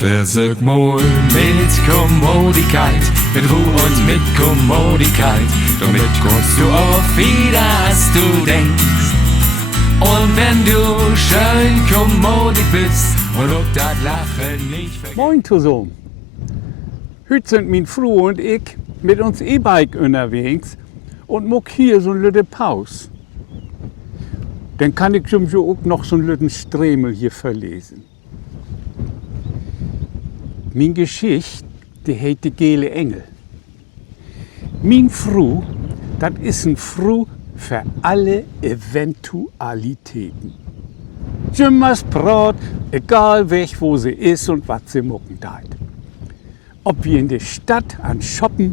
Versuch mal mit Kommodigkeit, mit Ruhe und mit Kommodigkeit. Damit kommst du auf wieder, als du denkst. Und wenn du schön kommodig bist und auch das Lachen nicht vergisst. Moin zusammen. Heute sind mein Frau und ich mit uns E-Bike unterwegs und muck hier so eine Pause. Dann kann ich schon auch noch so einen Stremel hier verlesen. Min Geschichte, die heißt die Gele Engel. Min Frau, das ist ein Frau für alle Eventualitäten. Jimmers Brot, egal welch wo sie ist und was sie mucken deit. Ob wir in der Stadt an Shoppen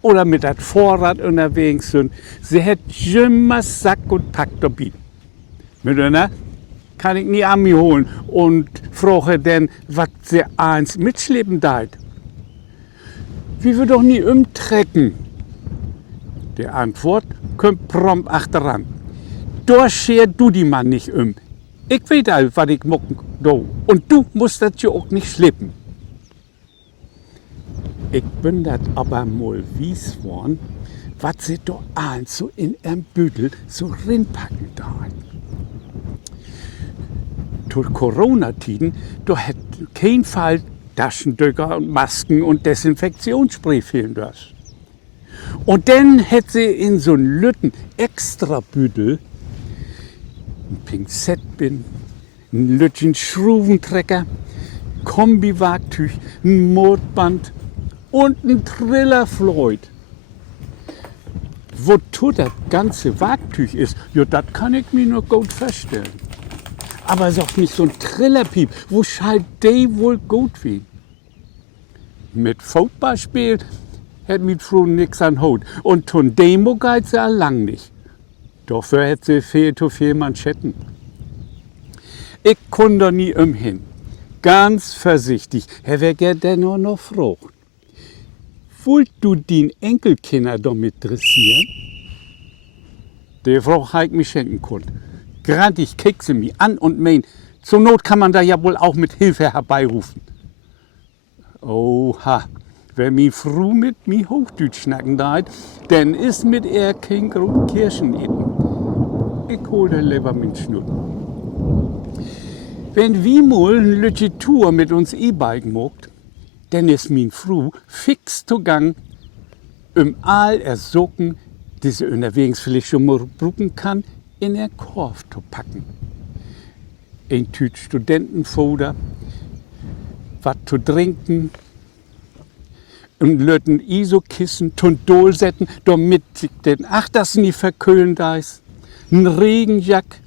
oder mit dat Vorrat unterwegs sind, sie hat Jimmers Sack und Pack dabei. Mit einer kann ich nie an mich holen und frage dann, was sie eins mitschleppen deit. Wie wir doch nie umtrecken. Die Antwort kommt prompt achteran. Da scher du die Mann nicht um. Ich weiß all, was ich mucken do. Und du musst das ja auch nicht schleppen. Ich bin das aber mal wies worden, was sie da eins so in einem Büdel so rinpacken da. Durch Corona-Tiden, da hat kein Fall Taschentücher und Masken und Desinfektionsspray fehlen das. Und dann hat sie in so einen Lütten extra Büdel ein Pinzettbin, ein Lütchen Schruventrecker, Kombi-Wagtüch, ein Mordband und ein Trillerfleut. Wozu das ganze Wagtüch ist, ja, das kann ich mir nur gut feststellen. Aber es ist auch nicht so ein Trillerpiep, wo schallt der wohl gut wie? Mit Fußballspiel hat mit Frau nix an Haut. Und von Demo geht sie lang nicht. Dafür hat sie viel zu viel Manschetten. Ich kann da nie umhin. Ganz vorsichtig, Herr Weger, der noch fragt. Wollt du den Enkelkinder damit dressieren? Der Frau hat mich schenken können. Grantig kickt sie mich an und mein, zur Not kann man da ja wohl auch mit Hilfe herbeirufen. Oha, wenn mi Frau mit mi Hochdeutsch schnacken deit, dann ist mit ihr kein Grund Kirschen eten. Ich hol dir lieber mit Schnut. Wenn wir mal eine lütje Tour mit uns E-Bike mogt, dann ist min Frau fix zu Gang, all ersocken, die sie unterwegs vielleicht schon mal brauchen kann, in den Korb zu packen. Ein Tüt Studentenfoder, was zu trinken, ein Löten Isokissen, Tundol setzen, damit sich den Achters nie verkühlen da ist. Ein Regenjack,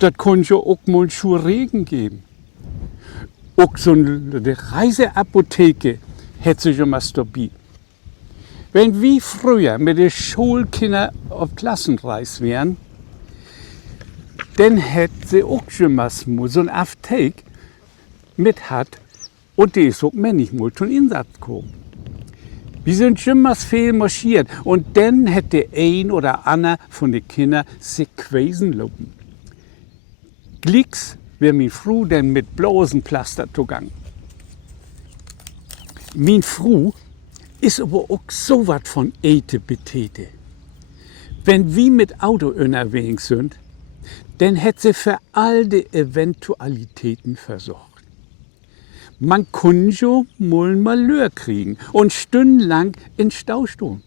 das kann ja auch mal Schuhe Regen geben. Auch so eine Reiseapotheke hätte sich schon was dabei. Wenn wir früher mit den Schulkindern auf Klassenreise wären, dann hätte sie auch schon was so ein Apotheke mit hat und die ist auch manchmal schon in Satz gekommen. Wir sind schon mal viel marschiert und dann hätte ein oder einer von den Kindern sich quäsen lassen. Glicks wäre min Frau dann mit bloßen Pflaster zugang. Min Frau ist aber auch so was von Ete betete. Wenn wir mit Auto unterwegs sind, dann hätte sie für all die Eventualitäten versorgt. Man kann schon mal Malheur kriegen und stundenlang in Stau stehen.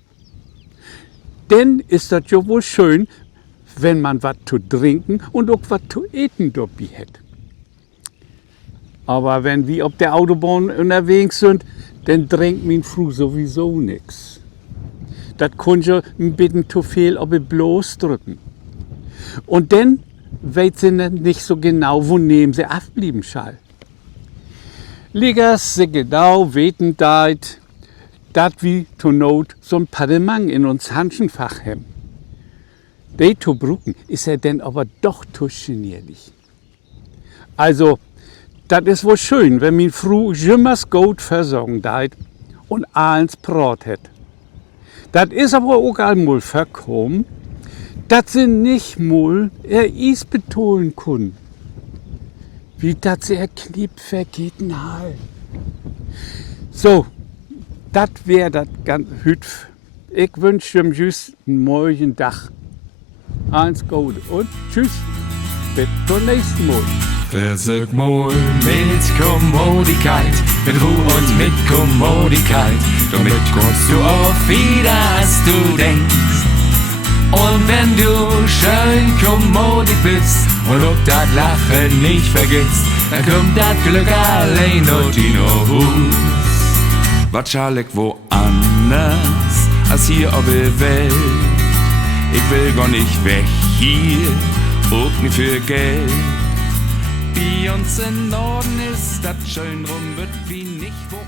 Denn ist das ja wohl schön, wenn man was zu trinken und auch was zu essen dabei hat. Aber wenn wir auf der Autobahn unterwegs sind, dann trinkt min Frau sowieso nichts. Das kann schon ein bisschen zu viel auf den bloß drücken. Und dann weiß sie nicht so genau, wo neben sie abblieben schall. Liegers sie genau weten deit, dat wie zur Not so ein Paddelmang in uns Hanschenfach hem. De zu brucken ist er denn aber doch zu genierlich. Also, das ist wohl schön, wenn min Frau jimmers gut versorgen deit und alles Brot hat. Das ist aber auch einmal verkommen, dass sie nicht mal Is betonen können. Wie dass sie Kniep vergeten halt. So, das wäre das ganz hüt. Ich wünsche ihm just einen morgen Tag. Alles Gute und tschüss. Bis zum nächsten Mal. Versuch mal mit Kommodität, mit Ruhe und mit Kommodität. Damit kommst du auf wieder, als du denkst. Und wenn du schön kommodit bist und auch das Lachen nicht vergisst, dann kommt das Glück allein und in Hus. Wahrscheinlich woanders als hier auf der Welt. Ich will gar nicht weg hier, auch nicht für Geld. Bei uns im Norden ist das schön rum, wird wie nicht wo